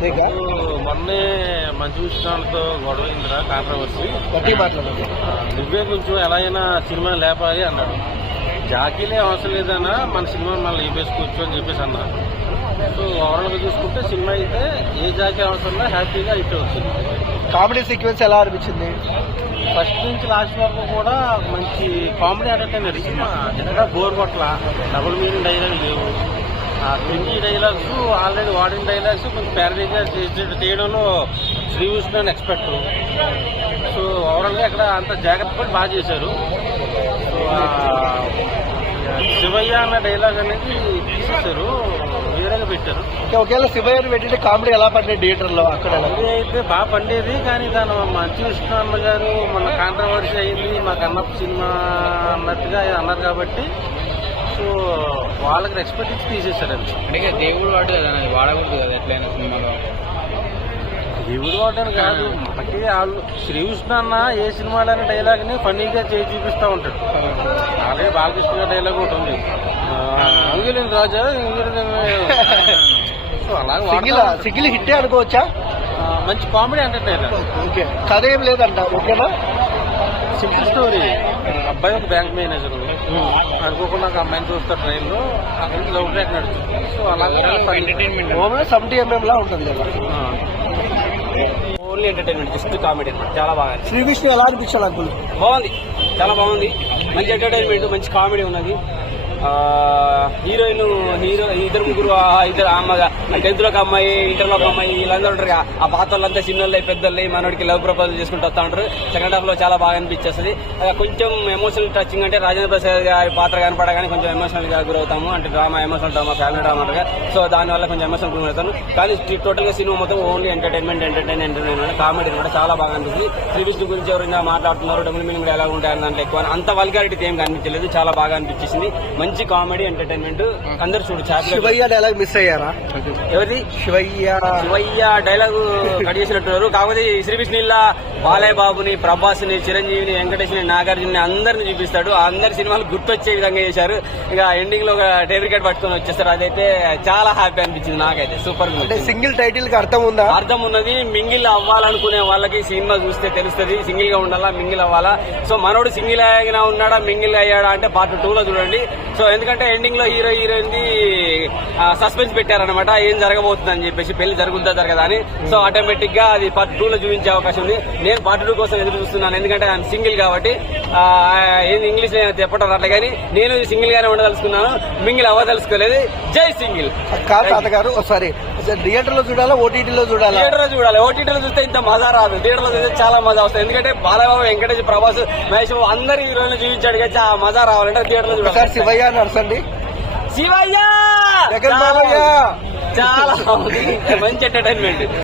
మొన్నే మంచి విషయాలతో గొడవ అయిందిరా, కాంట్రవర్సీ. నువ్వే కొంచెం ఎలా అయినా సినిమా లేపాలి అన్నాడు. జాకీలే అవసరం లేదన్నా, మన సినిమా మళ్ళీ వేసుకోవచ్చు అని చెప్పేసి అన్నారు. సో ఓవరాల్గా చూసుకుంటే సినిమా అయితే ఏ జాకీ అవసరం హ్యాపీగా హిట్ వచ్చింది. కామెడీ సీక్వెన్స్ ఎలా అనిపించింది? ఫస్ట్ నుంచి లాస్ట్ వరకు కూడా మంచి కామెడీ ఎంటర్టైనర్ సినిమా. ఎక్కడ బోర్ కొట్ల, డబుల్ మీనింగ్ డైలాగ్ లేవు. ట్వంటీ డైలాగ్స్ ఆల్రెడీ వాడిన డైలాగ్స్ కొంచెం ప్యారడీగా చేయడంలో శ్రీకృష్ణ ఎక్స్పెక్ట్. సో ఓవరాల్గా ఇక్కడ అంత జాగ్రత్త పడి బాగా చేశారు. సో శివయ్య అన్న డైలాగ్ అనేది తీసేశారు, వేరేగా పెట్టారు. ఒకవేళ శివయ్యని పెట్టితే కామెడీ ఎలా పండే థియేటర్ లో? అక్కడ అయితే బాగా పండేది, కానీ దాని మంచి విష్ణు అన్న గారు మన కాంట్రవర్సీ అయింది, మా కన్నప్ప సినిమా అన్నట్టుగా అన్నారు కాబట్టి సో వాళ్ళకి రెస్పెక్ట్ ఇచ్చి తీసేశారు. అంటే దేవుడు వాడు కదా, వాడకూడదు కదా ఎట్లయినా సినిమాలో. దేవుడు వాడని కాదు, మనకి వాళ్ళు శ్రీకృష్ణ అన్న ఏ సినిమాలోని డైలాగ్ ని ఫన్నీగా చేసి చూపిస్తూ ఉంటాడు. ఆల్రెడీ బాలకృష్ణ డైలాగ్ ఒకటి ఉంది, అంగిలిని రాజా సింగిల్ హిట్టే అనుకోవచ్చా? మంచి కామెడీ ఎంటర్టైనర్. ఓకే, కథ ఏం లేదంట. ఓకేనా? Simple story. అబ్బాయి ఒక బ్యాంక్ మేనేజర్, అనుకోకుండా ఒక అమ్మాయిని చూస్తారు ట్రైన్ లో, అక్కడి నుంచి లవ్ ట్రాక్ నడుస్తుంది. సో అలాగే సమ్టీ ఎంఎం లా ఉంటుంది కదా. ఓన్లీ ఎంటర్టైన్మెంట్, జస్ట్ కామెడీ, చాలా బాగా. శ్రీ విష్ణు ఎలా అనిపించాలి అంకుల్? బాగుంది, చాలా బాగుంది. మంచి ఎంటర్టైన్మెంట్, మంచి కామెడీ ఉన్నది. హీరోయిన్ ఇద్దరు ముగ్గురు, ఇద్దరు అమ్మగా 10th లో ఒక అమ్మాయి, ఇంటర్లో ఒక అమ్మాయి, వీళ్ళందరూ ఉంటారు. ఆ పాత వాళ్ళంతా చిన్నోళ్ళే పెద్దోళ్ళే మనోడికి లవ్ ప్రపోజల్ చేసుకుంటూ వస్తూ ఉంటారు. సెకండ్ హాఫ్ లో చాలా బాగా అనిపించేస్తుంది. కొంచెం ఎమోషనల్ టచింగ్, అంటే రాజేంద్ర ప్రసాద్ గారి పాత్ర కనపడగానే కొంచెం ఎమోషనల్ గా గురవుతాము. అంటే ఎమోషనల్ డ్రామా, ఫ్యామిలీ డ్రామా అంటారు. సో దానివల్ల కొంచెం ఎమోషనల్ గురవుతాను. కానీ టోటల్ గా సినిమా మొత్తం ఓన్లీ ఎంటర్టైన్మెంట్ కామెడీ కూడా చాలా బాగా అనిపిస్తుంది. శ్రీ విష్ణు గురించి ఎవరైనా మాట్లాడుతున్నారు, డబుల్ మీనింగ్ ఎలా ఉంటాయని దాంట్లో ఎక్కువ అంత వల్గారిటీ ఏం కనిపించలేదు. చాలా బాగా అనిపించేసింది. మంచి కామెడీ ఎంటర్టైన్మెంట్, అందరు చూడొచ్చు. శివయ్య డైలాగ్ మిస్ అయ్యారా? ఎవరిది? శివయ్య డైలాగ్ కట్ చేసినట్టున్నారు. కాకపోతే శ్రీకృష్ణ బాలయ్య బాబుని, ప్రభాస్ని, చిరంజీవిని, వెంకటేష్ని, నాగార్జుని అందరిని చూపిస్తాడు. అందరి సినిమాలు గుర్తొచ్చే విధంగా చేశారు. ఇక ఎండింగ్ లో ఒక టేబుల్ వికెట్ పట్టుకొని వచ్చేస్తారు. అదైతే చాలా హ్యాపీ అనిపించింది నాకైతే. సూపర్. సింగిల్ టైటిల్ కి అర్థం ఉందా? అర్థం ఉన్నది. మింగిల్ అవ్వాలనుకునే వాళ్ళకి సినిమా చూస్తే తెలుస్తుంది. సింగిల్ గా ఉండాలా, మింగిల్ అవ్వాలా. సో మనోడు సింగిల్ అయినా ఉన్నాడా, మింగిల్ అయ్యాడా అంటే పార్ట్ 2 లో చూడండి. సో ఎందుకంటే ఎండింగ్ లో హీరోయిన్ సస్పెన్స్ పెట్టారనమాట, ఏం జరగబోతుంది అని చెప్పేసి, పెళ్లి జరుగుతుందా జరగదా అని. సో ఆటోమేటిక్ గా అది పార్ట్ 2 లో చూపించే అవకాశం ఉంది. నేను పార్ట్ 2 కోసం ఎదురు చూస్తున్నాను, ఎందుకంటే ఆయన సింగిల్ కాబట్టి. ఇంగ్లీష్ చెప్పడం అట్లా, కానీ నేను సింగిల్ గానే ఉండదలుచుకున్నాను, మింగిల్ అవ్వదలుచుకోలేదు. జై సింగిల్. తాతగారు సారీ, థియేటర్ లో చూడాలా, ఓటీటీలో చూడాలా? థియేటర్ లో చూడాలి. ఓటీటీలో చూస్తే ఇంత మజా రాదు, థియేటర్ లో చూస్తే చాలా మజా వస్తుంది. ఎందుకంటే బాలబాబు, వెంకటేష్, ప్రభాస్, మహేష్ బాబు అందరి హీరోయిన్ చూపించాడు కదా, ఆ మజా రావాలంటే థియేటర్ లో చూడాలి. శివయ్య నడుసండి, శివయ్య జగన్ బాబయ్య చాలా మంచి ఎంటర్టైన్మెంట్.